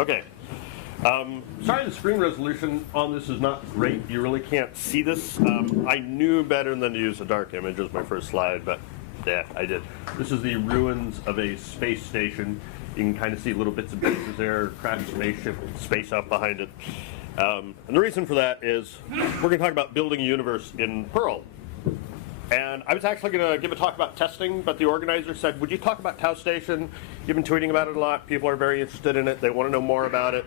Okay. Sorry the screen resolution on this is not great. You really can't see this. I knew better than to use a dark image as my first slide, but yeah, I did. This is the ruins of a space station. You can kind of see little bits and pieces there, cracked spaceship, space up behind it. And the reason for that is we're going to talk about building a universe in Perl. And I was actually going to give a talk about testing, but the organizer said, would you talk about Tau Station? You've been tweeting about it a lot. People are very interested in it. They want to know more about it.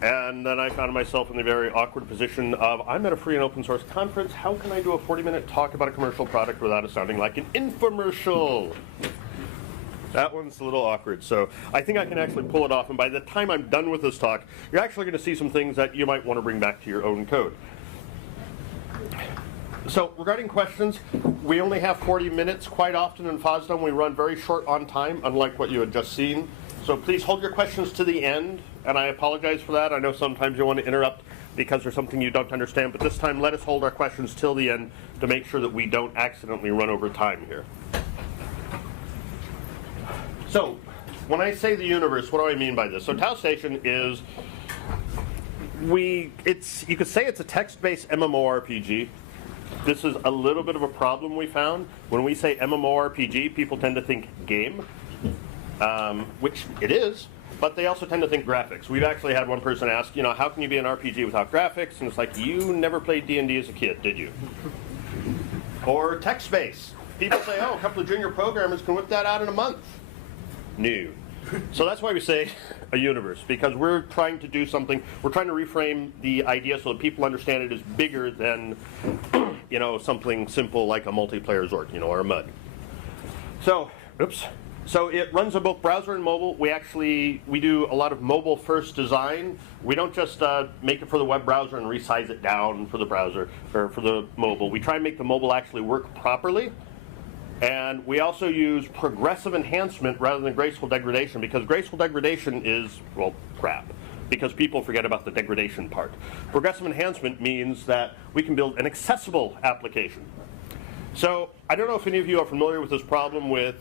And then I found myself in the very awkward position of, I'm at a free and open source conference. How can I do a 40-minute talk about a commercial product without it sounding like an infomercial? That one's a little awkward. So I think I can actually pull it off. And by the time I'm done with this talk, you're actually going to see some things that you might want to bring back to your own code. So regarding questions, we only have 40 minutes. Quite often in FOSDEM, we run very short on time, unlike what you had just seen. So please hold your questions to the end, and I apologize for that. I know sometimes you want to interrupt because there's something you don't understand, but this time let us hold our questions till the end to make sure that we don't accidentally run over time here. So when I say the universe, what do I mean by this? So Tau Station is, you could say it's a text-based MMORPG. This is a little bit of a problem we found. When we say MMORPG, people tend to think game, which it is, but they also tend to think graphics. We've actually had one person ask, how can you be an RPG without graphics? And it's like, you never played D&D as a kid, did you? Or text-based. People say, a couple of junior programmers can whip that out in a month. No. So that's why we say a universe, because we're trying to do something, we're trying to reframe the idea so that people understand it is bigger than, something simple like a multiplayer Zord, or a MUD. So, So it runs on both browser and mobile. We do a lot of mobile first design. We don't just make it for the web browser and resize it down for the browser, or for the mobile. We try and make the mobile actually work properly. And we also use progressive enhancement rather than graceful degradation, because graceful degradation is, well, crap, because people forget about the degradation part. Progressive enhancement means that we can build an accessible application. So I don't know if any of you are familiar with this problem with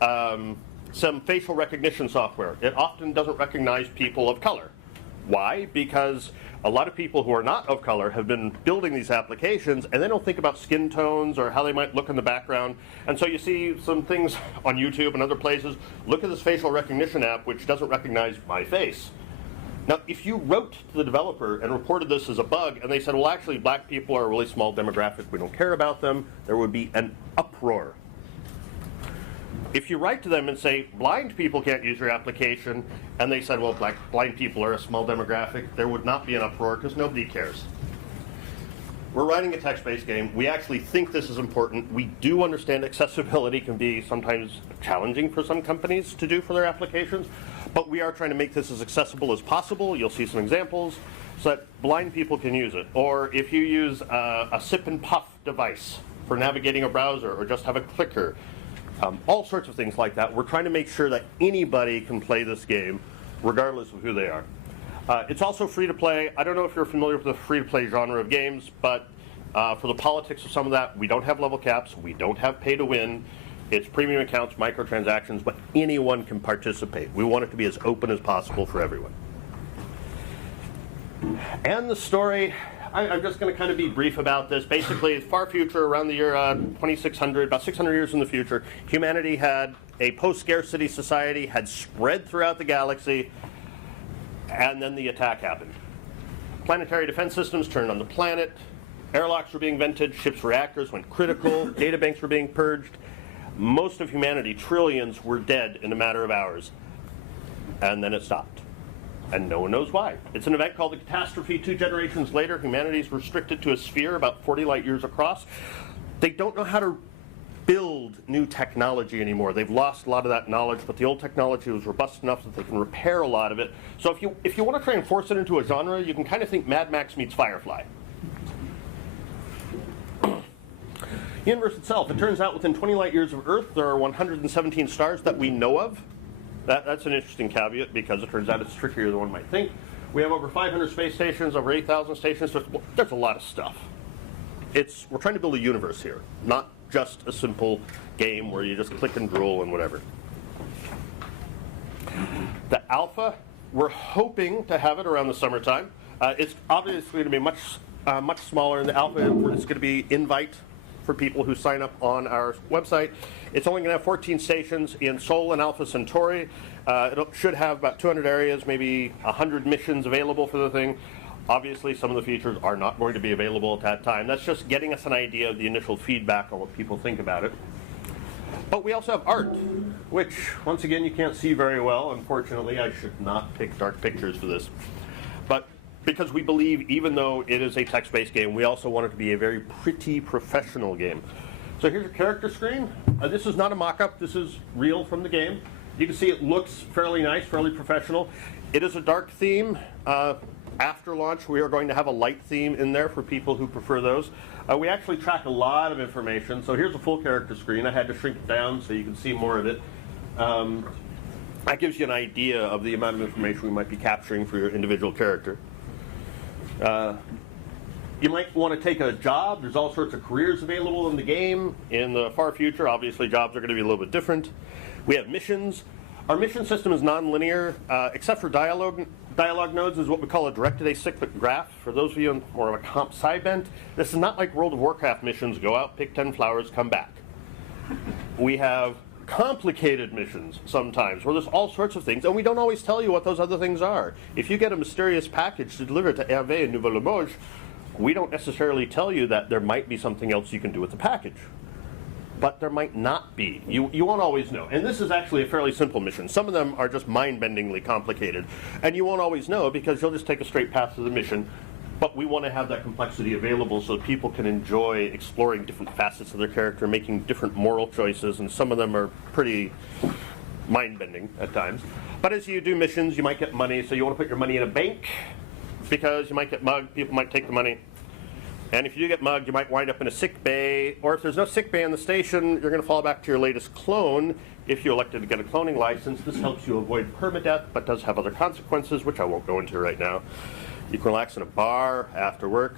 some facial recognition software. It often doesn't recognize people of color. Why? Because a lot of people who are not of color have been building these applications, and they don't think about skin tones or how they might look in the background. And so you see some things on YouTube and other places. Look at this facial recognition app, which doesn't recognize my face. Now, if you wrote to the developer and reported this as a bug, and they said, well, actually, black people are a really small demographic, we don't care about them, there would be an uproar. If you write to them and say, blind people can't use your application, and they said, well, blind people are a small demographic, there would not be an uproar because nobody cares. We're writing a text-based game. We actually think this is important. We do understand accessibility can be sometimes challenging for some companies to do for their applications, but we are trying to make this as accessible as possible. You'll see some examples so that blind people can use it. Or if you use a sip and puff device for navigating a browser, or just have a clicker, all sorts of things like that. We're trying to make sure that anybody can play this game, regardless of who they are. It's also free to play. I don't know if you're familiar with the free-to-play genre of games, but for the politics of some of that, we don't have level caps. We don't have pay-to-win. It's premium accounts, microtransactions, but anyone can participate. We want it to be as open as possible for everyone. And the story, I'm just going to kind of be brief about this. Basically, far future, around the year 2600, about 600 years in the future, humanity had a post-scarcity society, had spread throughout the galaxy, and then the attack happened. Planetary defense systems turned on the planet, airlocks were being invented, ships' reactors went critical, databanks were being purged. Most of humanity, trillions, were dead in a matter of hours. And then it stopped. And no one knows why. It's an event called the catastrophe. 2 generations later, humanity is restricted to a sphere about 40 light years across. They don't know how to build new technology anymore. They've lost a lot of that knowledge, but the old technology was robust enough that they can repair a lot of it. So if you want to try and force it into a genre, you can kind of think Mad Max meets Firefly. The universe itself, it turns out within 20 light years of Earth, there are 117 stars that we know of. That's an interesting caveat, because it turns out it's trickier than one might think. We have over 500 space stations, over 8,000 stations. There's a lot of stuff. We're trying to build a universe here, not just a simple game where you just click and drool and whatever. The alpha We're hoping to have it around the summertime. It's obviously going to be much smaller in the alpha. It's going to be invite for people who sign up on our website. It's only going to have 14 stations in Sol and Alpha Centauri. It should have about 200 areas, maybe 100 missions available for the thing. Obviously, some of the features are not going to be available at that time. That's just getting us an idea of the initial feedback on what people think about it. But we also have art, which, once again, you can't see very well. Unfortunately, I should not pick dark pictures for this. But because we believe, even though it is a text-based game, we also want it to be a very pretty, professional game. So here's your character screen. This is not a mock-up. This is real from the game. You can see it looks fairly nice, fairly professional. It is a dark theme. After launch, we are going to have a light theme in there for people who prefer those. We actually track a lot of information. So here's a full character screen. I had to shrink it down so you can see more of it. That gives you an idea of the amount of information we might be capturing for your individual character. You might want to take a job. There's all sorts of careers available in the game. In the far future, obviously, jobs are going to be a little bit different. We have missions. Our mission system is non-linear, except for dialogue nodes is what we call a directed acyclic graph. For those of you in more of a comp sci bent, this is not like World of Warcraft missions, go out, pick 10 flowers, come back. We have complicated missions sometimes where there's all sorts of things, and we don't always tell you what those other things are. If you get a mysterious package to deliver to Hervé in Nouvelle-Limoges, we don't necessarily tell you that there might be something else you can do with the package. But there might not be. You won't always know. And this is actually a fairly simple mission. Some of them are just mind-bendingly complicated. And you won't always know because you'll just take a straight path to the mission. But we want to have that complexity available so people can enjoy exploring different facets of their character, making different moral choices, and some of them are pretty mind-bending at times. But as you do missions, you might get money, so you want to put your money in a bank because you might get mugged, people might take the money. And if you do get mugged, you might wind up in a sick bay, or if there's no sick bay in the station, you're going to fall back to your latest clone if you elected to get a cloning license. This helps you avoid permadeath, but does have other consequences, which I won't go into right now. You can relax in a bar after work.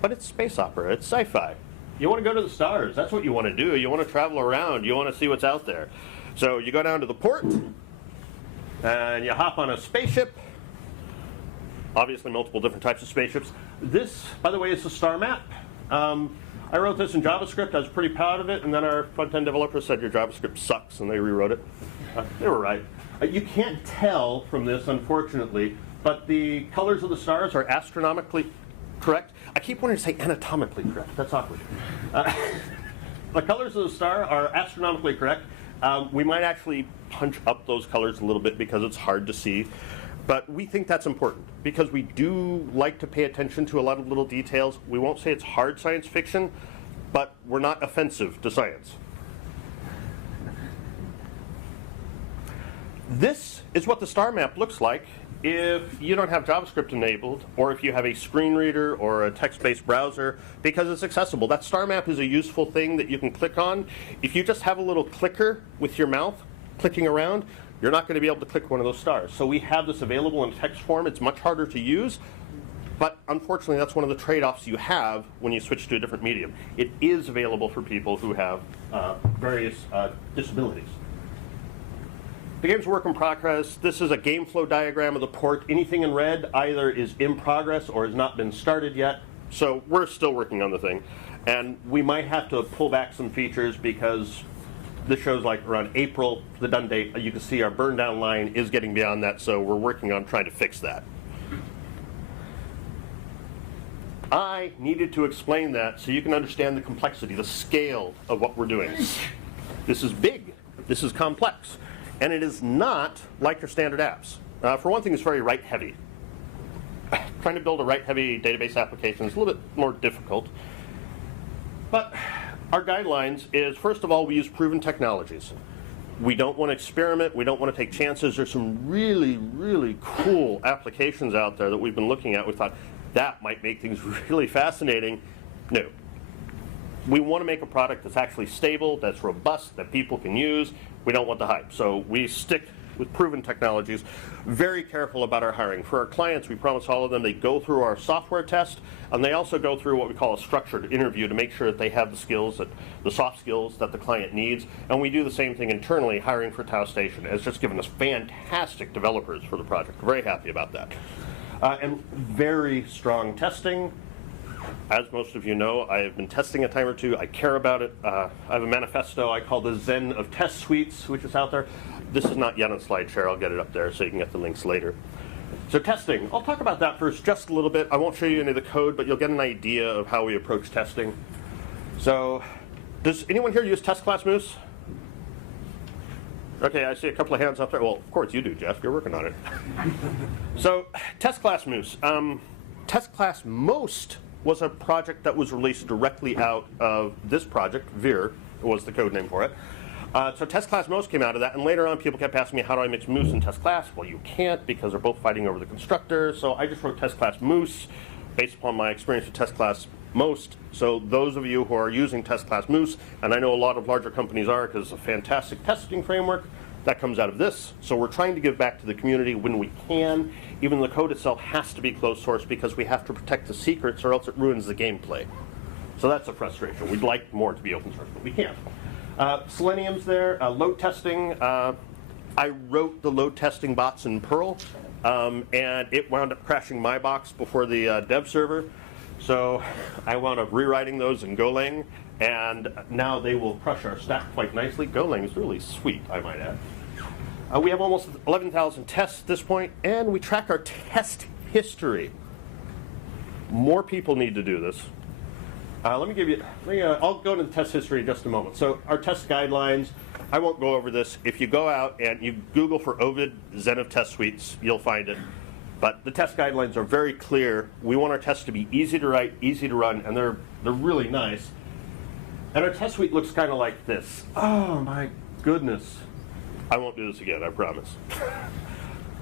But it's space opera, it's sci-fi. You want to go to the stars, that's what you want to do. You want to travel around, you want to see what's out there. So you go down to the port, and you hop on a spaceship. Obviously multiple different types of spaceships. This, by the way, is a star map. I wrote this in JavaScript. I was pretty proud of it, and then our front-end developer said your JavaScript sucks, and they rewrote it. They were right. You can't tell from this, unfortunately, but the colors of the stars are astronomically correct. I keep wanting to say anatomically correct. That's awkward. The colors of the star are astronomically correct. We might actually punch up those colors a little bit because it's hard to see. But we think that's important because we do like to pay attention to a lot of little details. We won't say it's hard science fiction, but we're not offensive to science. This is what the star map looks like if you don't have JavaScript enabled, or if you have a screen reader or a text-based browser, because it's accessible. That star map is a useful thing that you can click on. If you just have a little clicker with your mouth clicking around, you're not going to be able to click one of those stars. So we have this available in text form. It's much harder to use, but unfortunately that's one of the trade-offs you have when you switch to a different medium. It is available for people who have various disabilities. The game's a work in progress. This is a game flow diagram of the port. Anything in red either is in progress or has not been started yet. So we're still working on the thing. And we might have to pull back some features because this shows like around April, the done date. You can see our burn down line is getting beyond that, so we're working on trying to fix that. I needed to explain that so you can understand the complexity, the scale of what we're doing. This is big, this is complex, and it is not like your standard apps. For one thing, it's very write heavy. Trying to build a write heavy database application is a little bit more difficult. But our guidelines is, first of all, we use proven technologies. We don't want to experiment. We don't want to take chances. There's some really, really cool applications out there that we've been looking at. We thought that might make things really fascinating. No. We want to make a product that's actually stable, that's robust, that people can use. We don't want the hype. So we stick with proven technologies. Very careful about our hiring. For our clients, we promise all of them they go through our software test, and they also go through what we call a structured interview to make sure that they have the skills, the soft skills that the client needs. And we do the same thing internally, hiring for Tau Station. It's just given us fantastic developers for the project. Very happy about that. And very strong testing. As most of you know, I have been testing a time or two. I care about it. I have a manifesto I call the Zen of Test Suites, which is out there. This is not yet on SlideShare. I'll get it up there so you can get the links later. So testing, I'll talk about that first just a little bit. I won't show you any of the code, but you'll get an idea of how we approach testing. So does anyone here use test class Moose? Okay, I see a couple of hands up there. Well, of course you do, Jeff. You're working on it. So test class Moose. Test class Most was a project that was released directly out of this project. Veer was the code name for it. So test class Most came out of that, and later on people kept asking me, how do I mix Moose and test class? Well, you can't because they're both fighting over the constructor, so I just wrote test class Moose based upon my experience with test class Most. So those of you who are using test class Moose, and I know a lot of larger companies are because it's a fantastic testing framework, that comes out of this. So we're trying to give back to the community when we can. Even the code itself has to be closed source because we have to protect the secrets or else it ruins the gameplay. So that's a frustration. We'd like more to be open source, but we can't. Selenium's there, load testing. I wrote the load testing bots in Perl, and it wound up crashing my box before the dev server. So I wound up rewriting those in Golang, and now they will crush our stack quite nicely. Golang is really sweet, I might add. We have almost 11,000 tests at this point, and we track our test history. More people need to do this. I'll go into the test history in just a moment. So our test guidelines, I won't go over this. If you go out and you Google for Ovid Zen of Test Suites, you'll find it. But the test guidelines are very clear. We want our tests to be easy to write, easy to run, and they're really nice. And our test suite looks kind of like this. Oh my goodness. I won't do this again, I promise.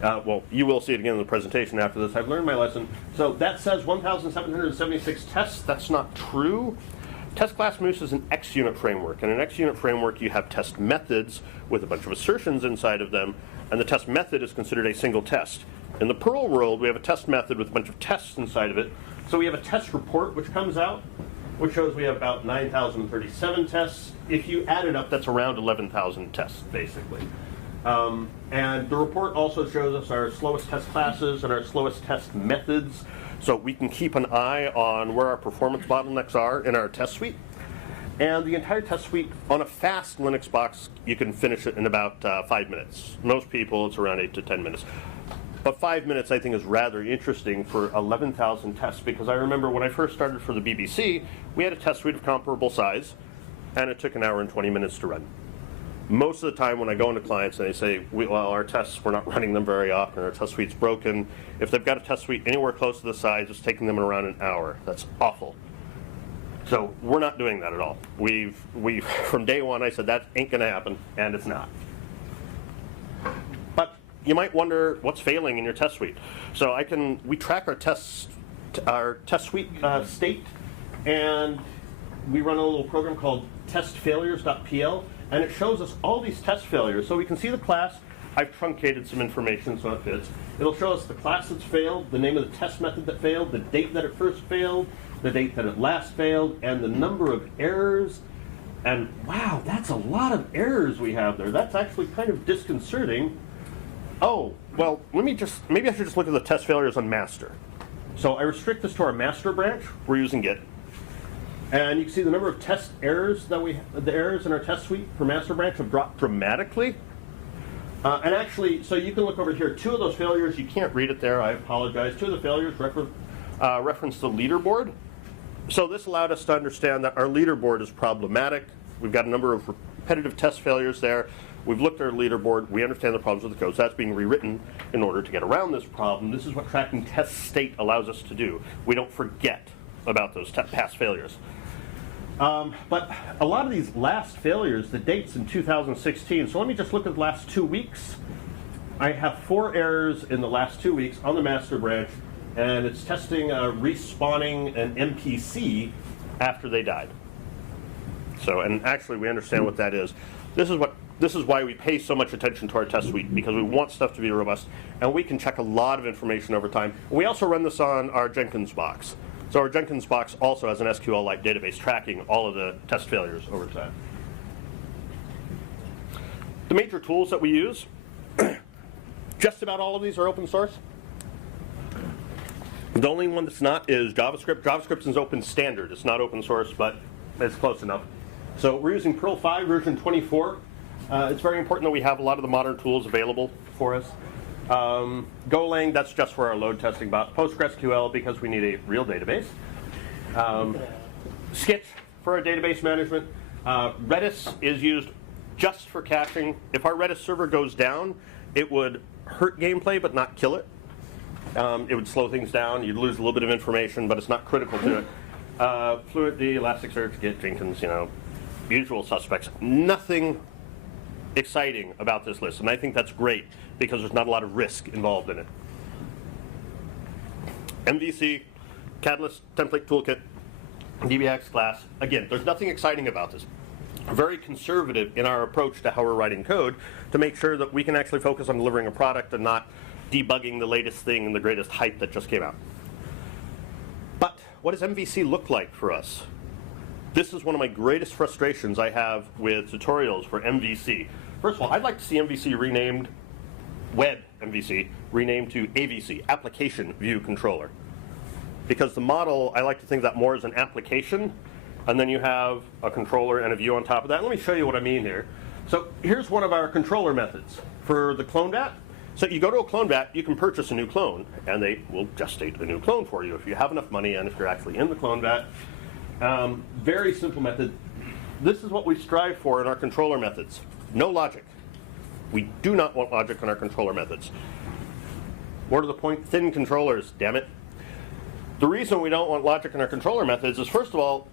Well, you will see it again in the presentation after this. I've learned my lesson. So that says 1,776 tests. That's not true. Test class Moose is an XUnit framework. And in an XUnit framework, you have test methods with a bunch of assertions inside of them. And the test method is considered a single test. In the Perl world, we have a test method with a bunch of tests inside of it. So we have a test report which comes out, which shows we have about 9,037 tests. If you add it up, that's around 11,000 tests, basically. And the report also shows us our slowest test classes and our slowest test methods, so we can keep an eye on where our performance bottlenecks are in our test suite. And the entire test suite, on a fast Linux box, you can finish it in about 5 minutes. Most people, it's around 8 to 10 minutes. But 5 minutes, I think, is rather interesting for 11,000 tests, because I remember when I first started for the BBC, we had a test suite of comparable size, and it took an hour and 20 minutes to run. Most of the time when I go into clients and they say, well, our tests, we're not running them very often, our test suite's broken. If they've got a test suite anywhere close to the size, it's taking them around an hour. That's awful. So we're not doing that at all. We've from day one, I said, that ain't gonna happen, and it's not. But you might wonder what's failing in your test suite. So we track our test suite state, and we run a little program called testfailures.pl, and it shows us all these test failures. So we can see the class. I've truncated some information so it fits. It'll show us the class that's failed, the name of the test method that failed, the date that it first failed, the date that it last failed, and the number of errors. And wow, that's a lot of errors we have there. That's actually kind of disconcerting. Oh, well, maybe I should just look at the test failures on master. So I restrict this to our master branch. We're using Git. And you can see the number of test errors the errors in our test suite for master branch have dropped dramatically. And actually, so you can look over here. 2 of those failures, you can't read it there, I apologize. 2 of the failures reference the leaderboard. So this allowed us to understand that our leaderboard is problematic. We've got a number of repetitive test failures there. We've looked at our leaderboard. We understand the problems with the code. So that's being rewritten in order to get around this problem. This is what tracking test state allows us to do. We don't forget about those past failures. But a lot of these last failures, the date's in 2016. So let me just look at the last 2 weeks. I have 4 errors in the last 2 weeks on the master branch, and it's testing respawning an NPC after they died. So, and actually we understand what that is. This is what This is why we pay so much attention to our test suite, because we want stuff to be robust, and we can check a lot of information over time. We also run this on our Jenkins box. So our Jenkins box also has an SQLite database tracking all of the test failures over time. The major tools that we use, just about all of these are open source. The only one that's not is JavaScript. JavaScript is open standard. It's not open source, but it's close enough. So we're using Perl 5 version 24. It's very important that we have a lot of the modern tools available for us. Golang, that's just for our load testing bot. PostgreSQL, because we need a real database. Skitch for our database management. Redis is used just for caching. If our Redis server goes down, it would hurt gameplay but not kill it. It would slow things down. You'd lose a little bit of information, but it's not critical to it. Fluentd, Elasticsearch, Git, Jenkins, usual suspects. Nothing exciting about this list, and I think that's great because there's not a lot of risk involved in it. MVC, Catalyst, Template Toolkit, DBX class. Again, there's nothing exciting about this. Very conservative in our approach to how we're writing code to make sure that we can actually focus on delivering a product and not debugging the latest thing and the greatest hype that just came out. But what does MVC look like for us? This is one of my greatest frustrations I have with tutorials for MVC. First of all, I'd like to see MVC renamed, Web MVC, renamed to AVC, Application View Controller. Because the model, I like to think of that more as an application, and then you have a controller and a view on top of that. Let me show you what I mean here. So here's one of our controller methods for the clone bat. So you go to a clone bat, you can purchase a new clone, and they will gestate a new clone for you if you have enough money and if you're actually in the clone bat. Very simple method. This is what we strive for in our controller methods. No logic. We do not want logic in our controller methods. More to the point, thin controllers, damn it. The reason we don't want logic in our controller methods is, first of all,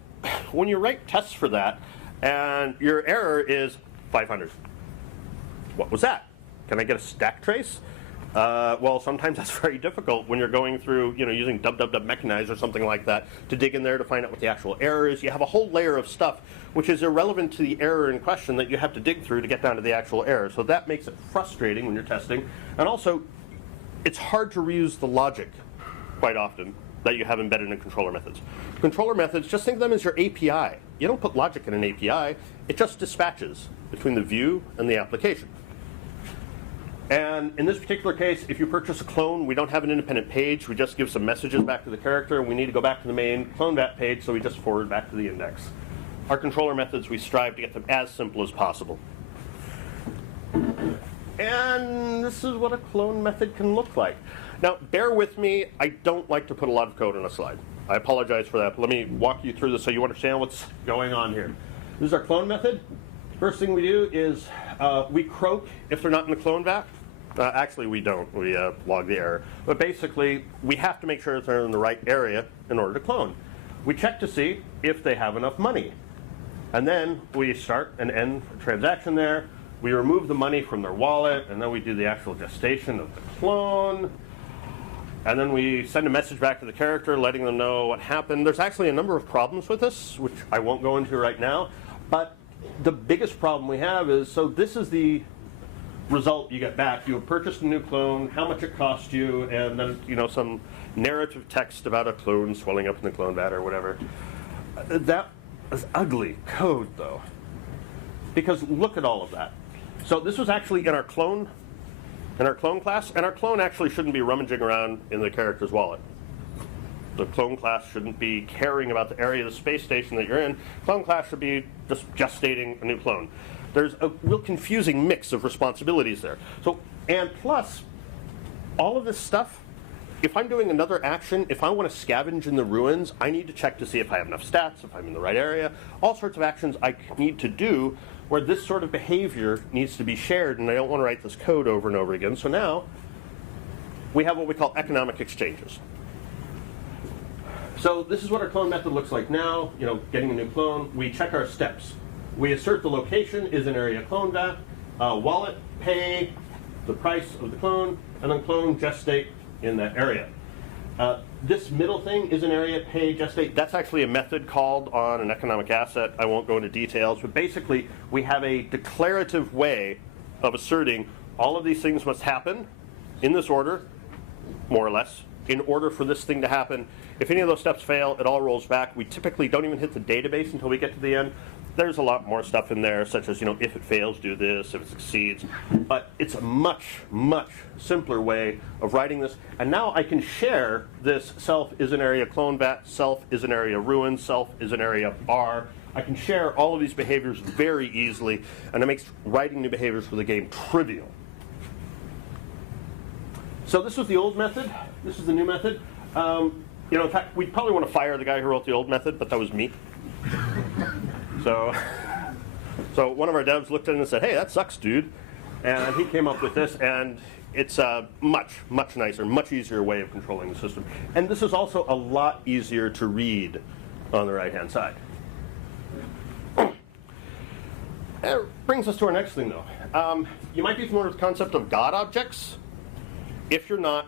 when you write tests for that, and your error is 500. What was that? Can I get a stack trace? Well, sometimes that's very difficult when you're going through, using mechanize or something like that to dig in there to find out what the actual error is. You have a whole layer of stuff which is irrelevant to the error in question that you have to dig through to get down to the actual error. So that makes it frustrating when you're testing. And also, it's hard to reuse the logic quite often that you have embedded in controller methods. Controller methods, just think of them as your API. You don't put logic in an API. It just dispatches between the view and the application. And in this particular case, if you purchase a clone, we don't have an independent page. We just give some messages back to the character, and we need to go back to the main clone bat page, so we just forward back to the index. Our controller methods, we strive to get them as simple as possible. And this is what a clone method can look like. Now, bear with me. I don't like to put a lot of code on a slide. I apologize for that, but let me walk you through this so you understand what's going on here. This is our clone method. First thing we do is we croak if they're not in the clone bat. Actually, we don't. We log the error. But basically, we have to make sure that they're in the right area in order to clone. We check to see if they have enough money. And then we start and end a transaction there. We remove the money from their wallet, and then we do the actual gestation of the clone. And then we send a message back to the character letting them know what happened. There's actually a number of problems with this, which I won't go into right now. But the biggest problem we have is, so this is the result you get back. You have purchased a new clone, how much it cost you, and then some narrative text about a clone swelling up in the clone bat or whatever. That is ugly code, though, because look at all of that. So this was actually in our clone class, and our clone actually shouldn't be rummaging around in the character's wallet. The clone class shouldn't be caring about the area of the space station that you're in. Clone class should be just gestating a new clone. There's a real confusing mix of responsibilities there. So, and plus, all of this stuff, if I'm doing another action, if I want to scavenge in the ruins, I need to check to see if I have enough stats, if I'm in the right area, all sorts of actions I need to do where this sort of behavior needs to be shared, and I don't want to write this code over and over again. So now, we have what we call economic exchanges. So this is what our clone method looks like now, getting a new clone. We check our steps. We assert the location is an area clone bat, wallet, pay, the price of the clone, and then clone gestate in that area. This middle thing is an area pay gestate. That's actually a method called on an economic asset. I won't go into details, but basically we have a declarative way of asserting all of these things must happen in this order, more or less, in order for this thing to happen. If any of those steps fail, it all rolls back. We typically don't even hit the database until we get to the end. There's a lot more stuff in there, such as, if it fails, do this, if it succeeds. But it's a much, much simpler way of writing this. And now I can share this self is an area clone vat, self is an area ruin, self is an area bar. I can share all of these behaviors very easily, and it makes writing new behaviors for the game trivial. So this was the old method. This is the new method. In fact, we'd probably want to fire the guy who wrote the old method, but that was me. So one of our devs looked at it and said, hey, that sucks, dude. And he came up with this, and it's a much, much nicer, much easier way of controlling the system. And this is also a lot easier to read on the right-hand side. That brings us to our next thing, though. You might be familiar with the concept of God objects. If you're not,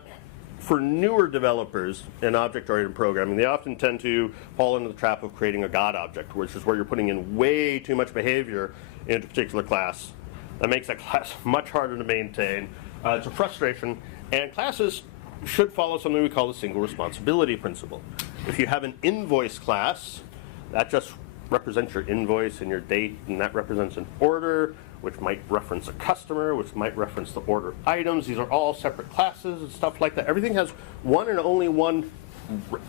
for newer developers in object-oriented programming, they often tend to fall into the trap of creating a God object, which is where you're putting in way too much behavior into a particular class. That makes that class much harder to maintain. It's a frustration, and classes should follow something we call the single responsibility principle. If you have an invoice class, that just represents your invoice and your date, and that represents an order, which might reference a customer, which might reference the order of items. These are all separate classes and stuff like that. Everything has one and only one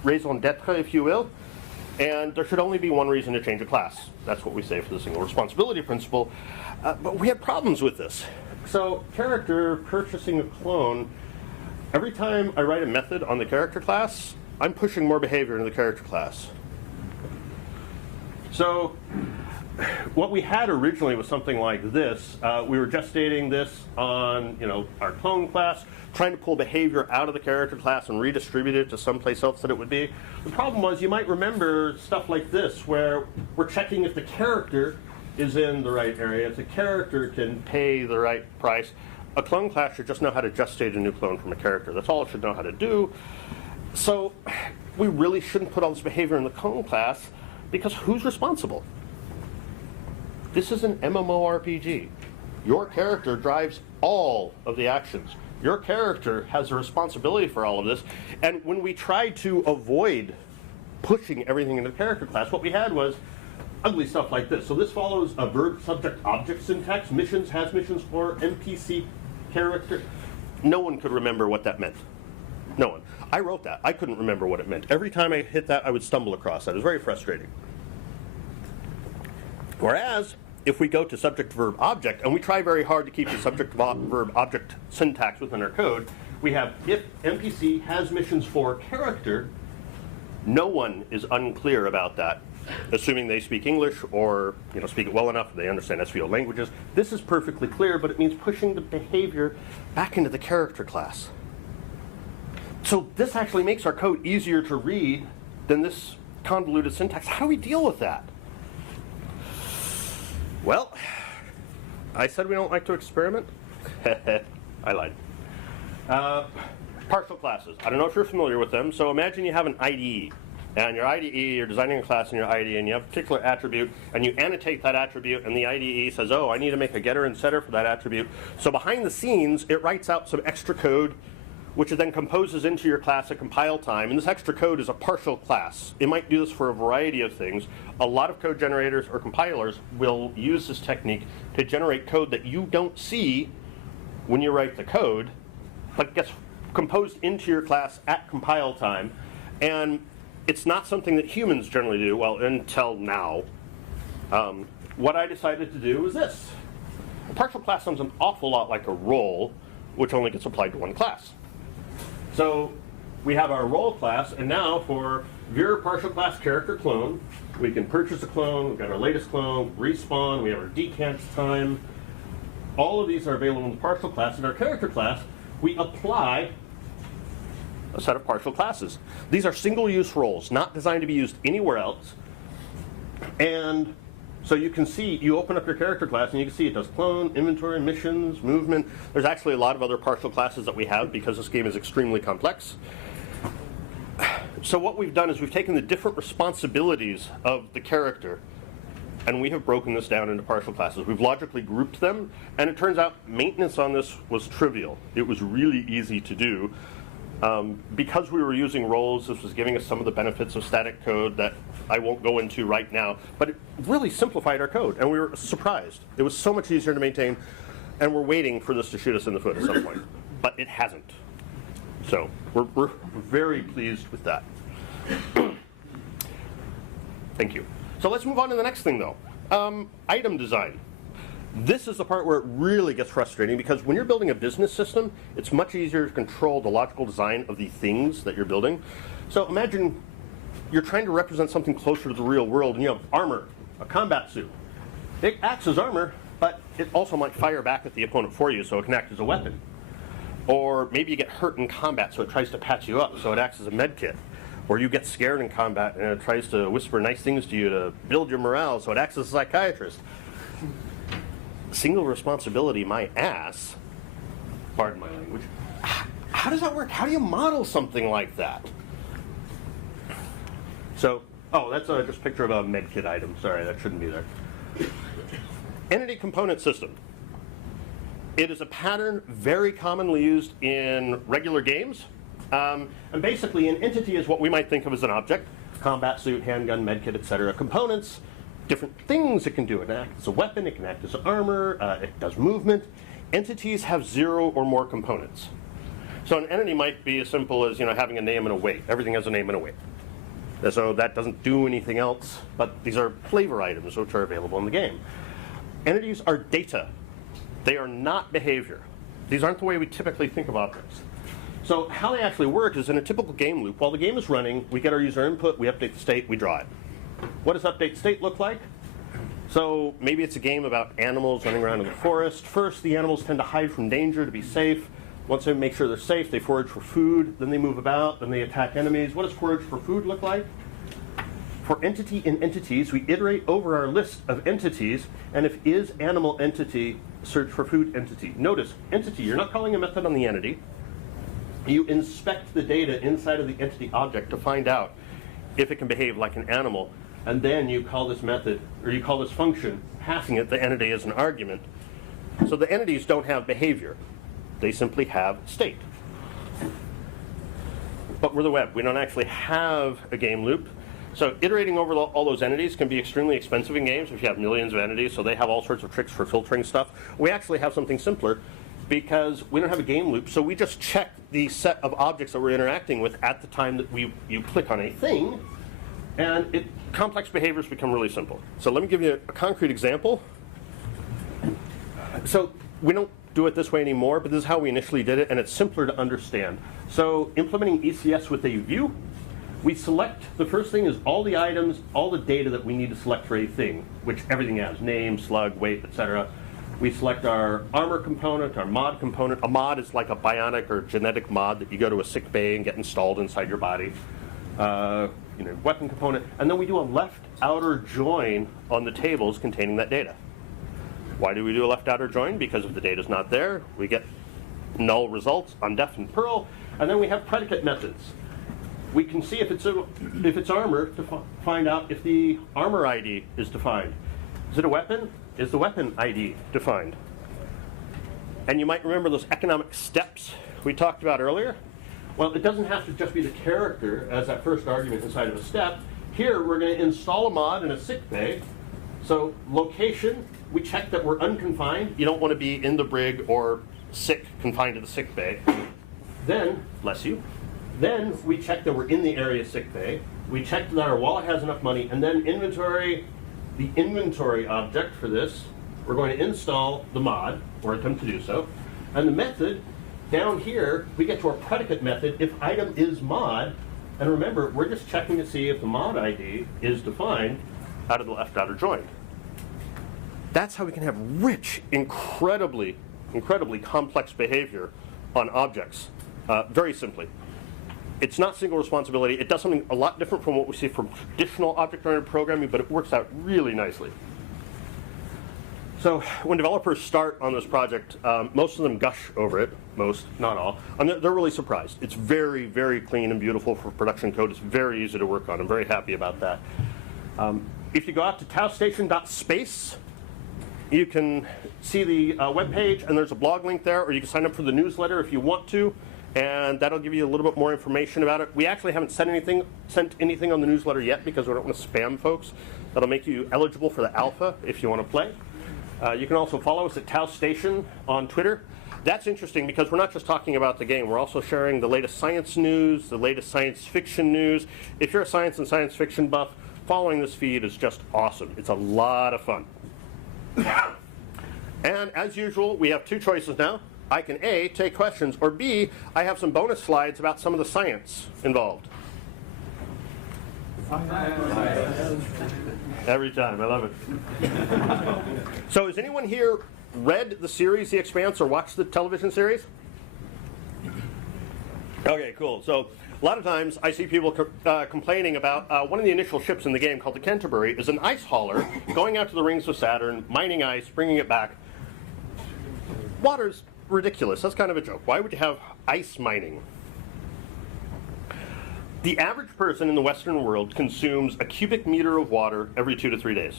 raison d'etre, if you will, and there should only be one reason to change a class. That's what we say for the single responsibility principle. But we had problems with this. So character purchasing a clone, every time I write a method on the character class, I'm pushing more behavior into the character class. So what we had originally was something like this. We were gestating this on our clone class, trying to pull behavior out of the character class and redistribute it to someplace else that it would be. The problem was you might remember stuff like this, where we're checking if the character is in the right area, if the character can pay the right price. A clone class should just know how to gestate a new clone from a character. That's all it should know how to do. So we really shouldn't put all this behavior in the clone class, because who's responsible? This is an MMORPG. Your character drives all of the actions. Your character has a responsibility for all of this. And when we tried to avoid pushing everything into the character class, what we had was ugly stuff like this. So this follows a verb subject object syntax. Missions has missions for NPC character. No one could remember what that meant. No one. I wrote that. I couldn't remember what it meant. Every time I hit that, I would stumble across that. It was very frustrating. Whereas, if we go to subject verb object, and we try very hard to keep the subject verb object syntax within our code, we have if NPC has missions for character, no one is unclear about that, assuming they speak English or speak it well enough, they understand SVO languages. This is perfectly clear, but it means pushing the behavior back into the character class. So this actually makes our code easier to read than this convoluted syntax. How do we deal with that? Well, I said we don't like to experiment. I lied. Partial classes. I don't know if you're familiar with them. So imagine you have an IDE. And your IDE, you're designing a class in your IDE, and you have a particular attribute, and you annotate that attribute, and the IDE says, oh, I need to make a getter and setter for that attribute. So behind the scenes, it writes out some extra code, which it then composes into your class at compile time. And this extra code is a partial class. It might do this for a variety of things. A lot of code generators or compilers will use this technique to generate code that you don't see when you write the code, but gets composed into your class at compile time. And it's not something that humans generally do, well, until now. What I decided to do was this. A partial class sounds an awful lot like a role, which only gets applied to one class. So we have our role class, and now for your partial class character clone, we can purchase a clone, we've got our latest clone, respawn, we have our decant time. All of these are available in the partial class. In our character class, we apply a set of partial classes. These are single-use roles, not designed to be used anywhere else. And so you can see, you open up your character class and you can see it does clone, inventory, missions, movement. There's actually a lot of other partial classes that we have because this game is extremely complex. So what we've done is we've taken the different responsibilities of the character and we have broken this down into partial classes. We've logically grouped them, and it turns out maintenance on this was trivial. It was really easy to do. Because we were using roles, this was giving us some of the benefits of static code that I won't go into right now, but it really simplified our code, and we were surprised. It was so much easier to maintain, and we're waiting for this to shoot us in the foot at some point, but it hasn't. So we're very pleased with that. Thank you. So let's move on to the next thing, though. Item design. This is the part where it really gets frustrating, because when you're building a business system, it's much easier to control the logical design of the things that you're building. So imagine you're trying to represent something closer to the real world, and you have armor, a combat suit. It acts as armor, but it also might fire back at the opponent for you, so it can act as a weapon. Or maybe you get hurt in combat, so it tries to patch you up, so it acts as a med kit. Or you get scared in combat, and it tries to whisper nice things to you to build your morale, so it acts as a psychiatrist. Single responsibility, my ass, pardon my language. How does that work? How do you model something like that? So, oh, that's just a picture of a medkit item. Sorry, that shouldn't be there. Entity component system. It is a pattern very commonly used in regular games. And basically, an entity is what we might think of as an object. Combat suit, handgun, medkit, etc. Components, different things it can do. It can act as a weapon, it can act as armor, it does movement. Entities have 0 or more components. So an entity might be as simple as having a name and a weight. Everything has a name and a weight. So that doesn't do anything else, but these are flavor items which are available in the game. Entities are data. They are not behavior. These aren't the way we typically think of objects. So how they actually work is in a typical game loop. While the game is running, we get our user input, we update the state, we draw it. What does update state look like? So maybe it's a game about animals running around in the forest. First, the animals tend to hide from danger to be safe. Once they make sure they're safe, they forage for food, then they move about, then they attack enemies. What does forage for food look like? For entity in entities, we iterate over our list of entities, and if is animal entity, search for food entity. Notice, entity, you're not calling a method on the entity. You inspect the data inside of the entity object to find out if it can behave like an animal, and then you call this method, or you call this function, passing it the entity as an argument. So the entities don't have behavior. They simply have state. But we're the web. We don't actually have a game loop. So iterating over all those entities can be extremely expensive in games if you have millions of entities, so they have all sorts of tricks for filtering stuff. We actually have something simpler because we don't have a game loop, so we just check the set of objects that we're interacting with at the time that you click on a thing, and complex behaviors become really simple. So let me give you a concrete example. So we don't do it this way anymore, but this is how we initially did it, and it's simpler to understand. So implementing ECS with a view, we select, the first thing is all the items, all the data that we need to select for a thing, which everything has, name, slug, weight, etc. We select our armor component, our mod component. A mod is like a bionic or genetic mod that you go to a sick bay and get installed inside your body. Weapon component, and then we do a left outer join on the tables containing that data. Why do we do a left outer join? Because if the data is not there, we get null results on def and Perl, and then we have predicate methods. We can see if it's armor to find out if the armor ID is defined. Is it a weapon? Is the weapon ID defined? And you might remember those economic steps we talked about earlier. Well, it doesn't have to just be the character as that first argument inside of a step. Here, we're going to install a mod in a sick bay. So location, we check that we're unconfined. You don't want to be in the brig or sick, confined to the sick bay. Then, bless you, then we check that we're in the area sick bay. We check that our wallet has enough money, and then inventory, the inventory object for this, we're going to install the mod, or attempt to do so. And the method, down here, we get to our predicate method if item is mod. And remember, we're just checking to see if the mod ID is defined out of the left outer join. That's how we can have rich, incredibly complex behavior on objects, very simply. It's not single responsibility. It does something a lot different from what we see from traditional object-oriented programming, but it works out really nicely. So when developers start on this project, most of them gush over it, most, not all, and they're really surprised. It's very, very clean and beautiful for production code. It's very easy to work on. I'm very happy about that. If you go out to taostation.space, you can see the webpage, and there's a blog link there, or you can sign up for the newsletter if you want to, and that'll give you a little bit more information about it. We actually haven't sent anything on the newsletter yet because we don't want to spam folks. That'll make you eligible for the alpha if you want to play. You can also follow us at Tau Station on Twitter. That's interesting because we're not just talking about the game. We're also sharing the latest science news, the latest science fiction news. If you're a science and science fiction buff, following this feed is just awesome. It's a lot of fun. And as usual, we have two choices now. I can A, take questions, or B, I have some bonus slides about some of the science involved. Every time, I love it. So has anyone here read the series The Expanse or watched the television series? Okay, cool. So a lot of times I see people complaining about one of the initial ships in the game called the Canterbury is an ice hauler going out to the rings of Saturn, mining ice, bringing it back. Water's ridiculous. That's kind of a joke. Why would you have ice mining? The average person in the Western world consumes a cubic meter of water every 2 to 3 days.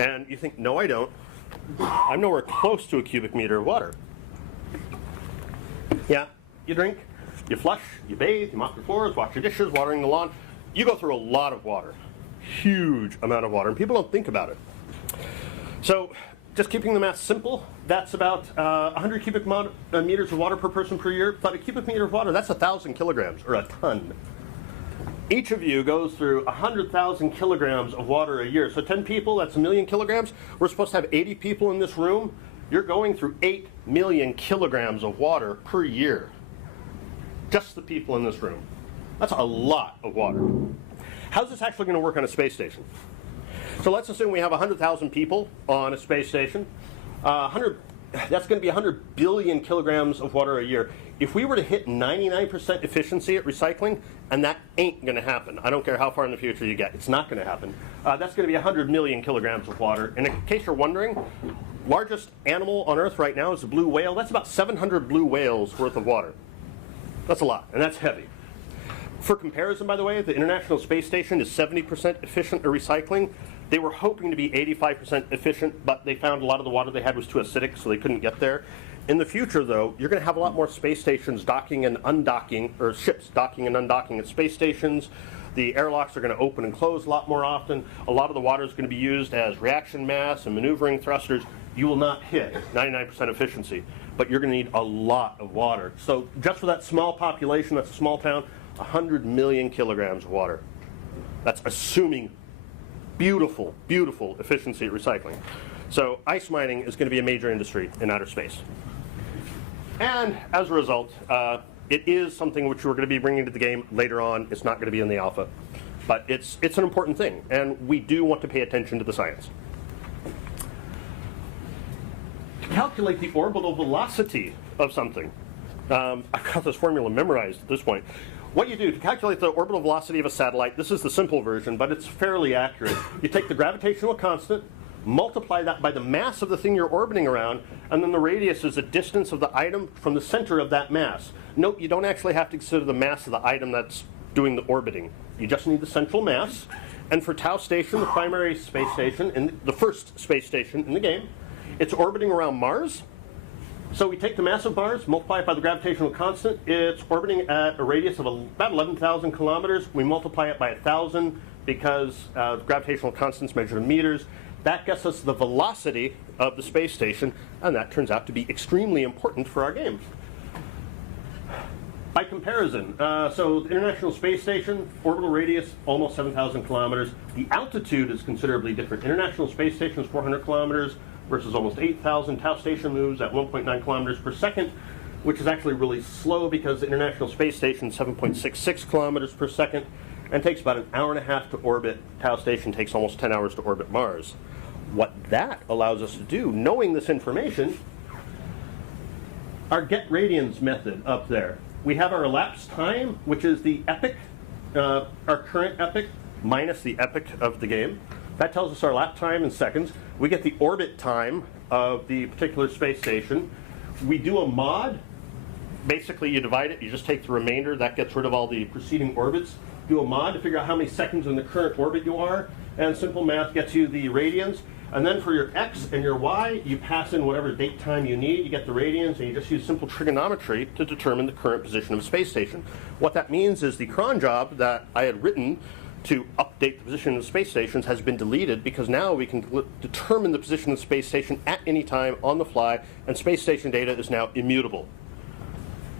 And you think, no, I don't. I'm nowhere close to a cubic meter of water. Yeah, you drink, you flush, you bathe, you mop your floors, wash your dishes, watering the lawn. You go through a lot of water. Huge amount of water, and people don't think about it. So, just keeping the math simple, that's about 100 cubic meters of water per person per year. But a cubic meter of water, that's 1,000 kilograms, or a ton. Each of you goes through 100,000 kilograms of water a year. So 10 people, that's 1 million kilograms. We're supposed to have 80 people in this room. You're going through 8 million kilograms of water per year. Just the people in this room. That's a lot of water. How's this actually going to work on a space station? So let's assume we have 100,000 people on a space station. That's going to be 100 billion kilograms of water a year. If we were to hit 99% efficiency at recycling, and that ain't going to happen. I don't care how far in the future you get. It's not going to happen. That's going to be 100 million kilograms of water. And in case you're wondering, largest animal on Earth right now is a blue whale. That's about 700 blue whales worth of water. That's a lot, and that's heavy. For comparison, by the way, the International Space Station is 70% efficient at recycling. They were hoping to be 85% efficient, but they found a lot of the water they had was too acidic, so they couldn't get there. In the future, though, you're going to have a lot more space stations docking and undocking, or ships docking and undocking at space stations. The airlocks are going to open and close a lot more often. A lot of the water is going to be used as reaction mass and maneuvering thrusters. You will not hit 99% efficiency, but you're going to need a lot of water. So just for that small population, that's a small town, 100 million kilograms of water. That's assuming beautiful, beautiful efficiency at recycling. So ice mining is going to be a major industry in outer space. And as a result, it is something which we're going to be bringing to the game later on. It's not going to be in the alpha. But it's an important thing, and we do want to pay attention to the science. To calculate the orbital velocity of something, I've got this formula memorized at this point. What you do to calculate the orbital velocity of a satellite, this is the simple version, but it's fairly accurate. You take the gravitational constant, multiply that by the mass of the thing you're orbiting around, and then the radius is the distance of the item from the center of that mass. Note, you don't actually have to consider the mass of the item that's doing the orbiting. You just need the central mass. And for Tau Station, the primary space station, and the first space station in the game, it's orbiting around Mars. So we take the mass of Mars, multiply it by the gravitational constant. It's orbiting at a radius of about 11,000 kilometers. We multiply it by 1,000 because gravitational constants measured in meters. That gets us the velocity of the space station, and that turns out to be extremely important for our game. By comparison, so the International Space Station, orbital radius, almost 7,000 kilometers. The altitude is considerably different. International Space Station is 400 kilometers versus almost 8,000. Tau Station moves at 1.9 kilometers per second, which is actually really slow because the International Space Station is 7.66 kilometers per second and takes about an hour and a half to orbit. Tau Station takes almost 10 hours to orbit Mars. What that allows us to do, knowing this information, our get radians method up there. We have our elapsed time, which is the epoch, our current epoch minus the epoch of the game. That tells us our lap time in seconds. We get the orbit time of the particular space station. We do a mod. Basically, you divide it. You just take the remainder. That gets rid of all the preceding orbits. Do a mod to figure out how many seconds in the current orbit you are. And simple math gets you the radians. And then for your x and your y, you pass in whatever date time you need. You get the radians, and you just use simple trigonometry to determine the current position of a space station. What that means is the cron job that I had written to update the position of space stations has been deleted, because now we can determine the position of the space station at any time on the fly, and space station data is now immutable,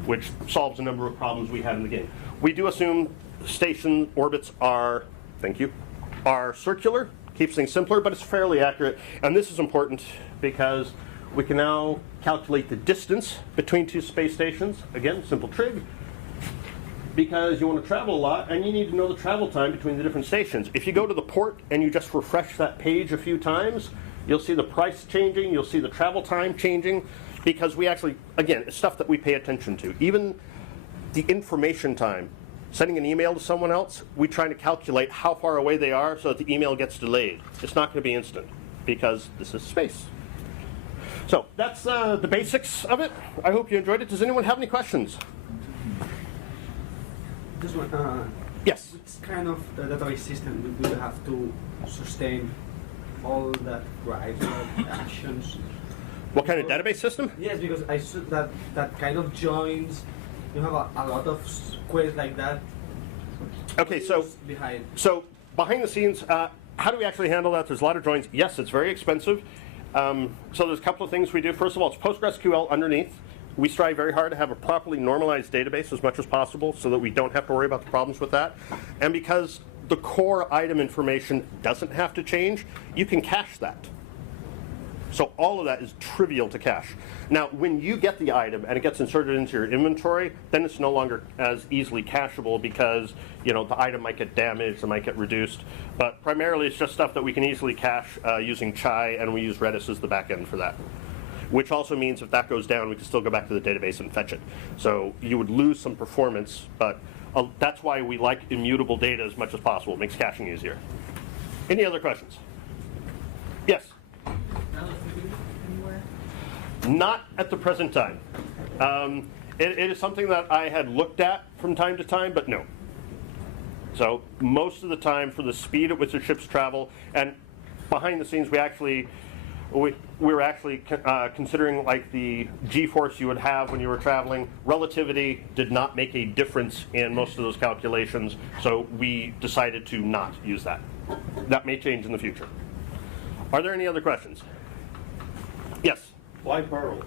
which solves a number of problems we had in the game. We do assume station orbits are, are circular. Keeps things simpler, but it's fairly accurate. And this is important because we can now calculate the distance between two space stations. Again, simple trig. Because you want to travel a lot, and you need to know the travel time between the different stations. If you go to the port and you just refresh that page a few times, you'll see the price changing, you'll see the travel time changing, because we actually, again, it's stuff that we pay attention to. Even the information time. Sending an email to someone else, we try to calculate how far away they are so that the email gets delayed. It's not going to be instant, because this is space. So that's the basics of it. I hope you enjoyed it. Does anyone have any questions? This one, yes. Which kind of database system do you have to sustain all that drives or actions? What kind of database system? Yes, because I saw that kind of joins. You have a lot of queries like that. Okay, so behind the scenes, how do we actually handle that? There's a lot of joins. Yes, it's very expensive. So there's a couple of things we do. First of all, it's PostgreSQL underneath. We strive very hard to have a properly normalized database as much as possible so that we don't have to worry about the problems with that. And because the core item information doesn't have to change, you can cache that. So all of that is trivial to cache. Now, when you get the item and it gets inserted into your inventory, then it's no longer as easily cacheable, because the item might get damaged, it might get reduced. But primarily, it's just stuff that we can easily cache using Chai, and we use Redis as the backend for that. Which also means if that goes down, we can still go back to the database and fetch it. So you would lose some performance, but that's why we like immutable data as much as possible. It makes caching easier. Any other questions? Yes? Not at the present time. It is something that I had looked at from time to time, but no. So most of the time, for the speed at which the ships travel, and behind the scenes, we were actually considering like the G-force you would have when you were traveling. Relativity did not make a difference in most of those calculations, so we decided to not use that. That may change in the future. Are there any other questions? Yes? Why Perl?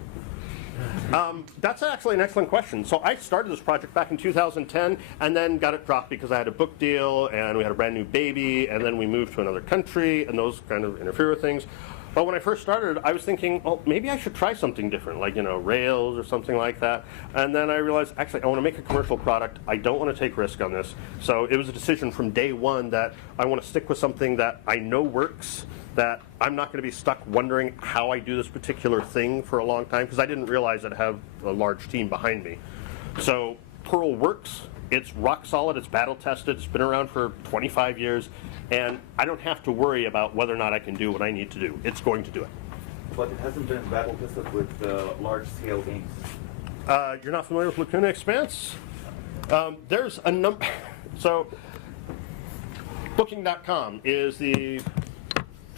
That's actually an excellent question. So I started this project back in 2010 and then got it dropped because I had a book deal and we had a brand new baby, and then we moved to another country, and those kind of interfere with things. But when I first started, I was thinking, oh, maybe I should try something different, like, Rails or something like that. And then I realized, actually, I want to make a commercial product. I don't want to take risk on this. So it was a decision from day one that I want to stick with something that I know works, that I'm not going to be stuck wondering how I do this particular thing for a long time, because I didn't realize I'd have a large team behind me. So Perl works. It's rock solid. It's battle tested. It's been around for 25 years. And I don't have to worry about whether or not I can do what I need to do. It's going to do it. But it hasn't been battle tested with large-scale games. You're not familiar with Lacuna Expanse? There's a number. So Booking.com is the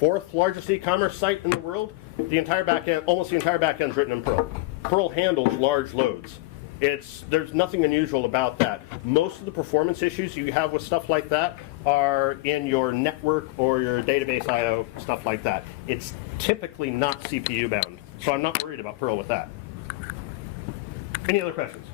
4th largest e-commerce site in the world. The entire backend, almost the entire backend, is written in Perl. Perl handles large loads. There's nothing unusual about that. Most of the performance issues you have with stuff like that are in your network or your database I/O, stuff like that. It's typically not CPU bound, so I'm not worried about Perl with that. Any other questions?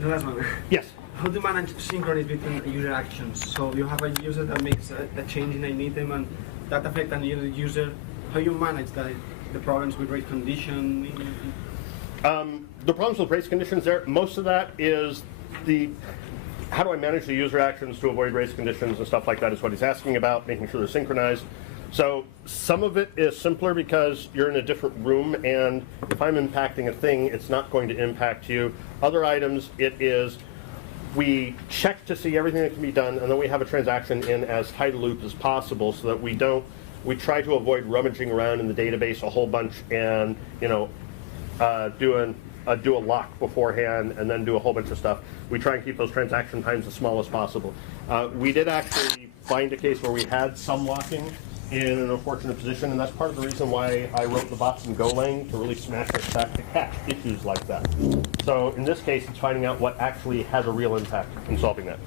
The last one. Yes. How do you manage synchrony between user actions? So you have a user that makes a change in an item, and that affects another user. How you manage that? The problems with race condition? The problems with race conditions there, most of that is how do I manage the user actions to avoid race conditions and stuff like that is what he's asking about, making sure they're synchronized. So some of it is simpler because you're in a different room, and if I'm impacting a thing, it's not going to impact you. Other items, it is we check to see everything that can be done, and then we have a transaction in as tight a loop as possible so that we don't we try to avoid rummaging around in the database a whole bunch and, you know, do a lock beforehand and then do a whole bunch of stuff. We try and keep those transaction times as small as possible. We did actually find a case where we had some locking in an unfortunate position, and that's part of the reason why I wrote the bots in Golang to really smash our stack to catch issues like that. So in this case, it's finding out what actually has a real impact in solving that.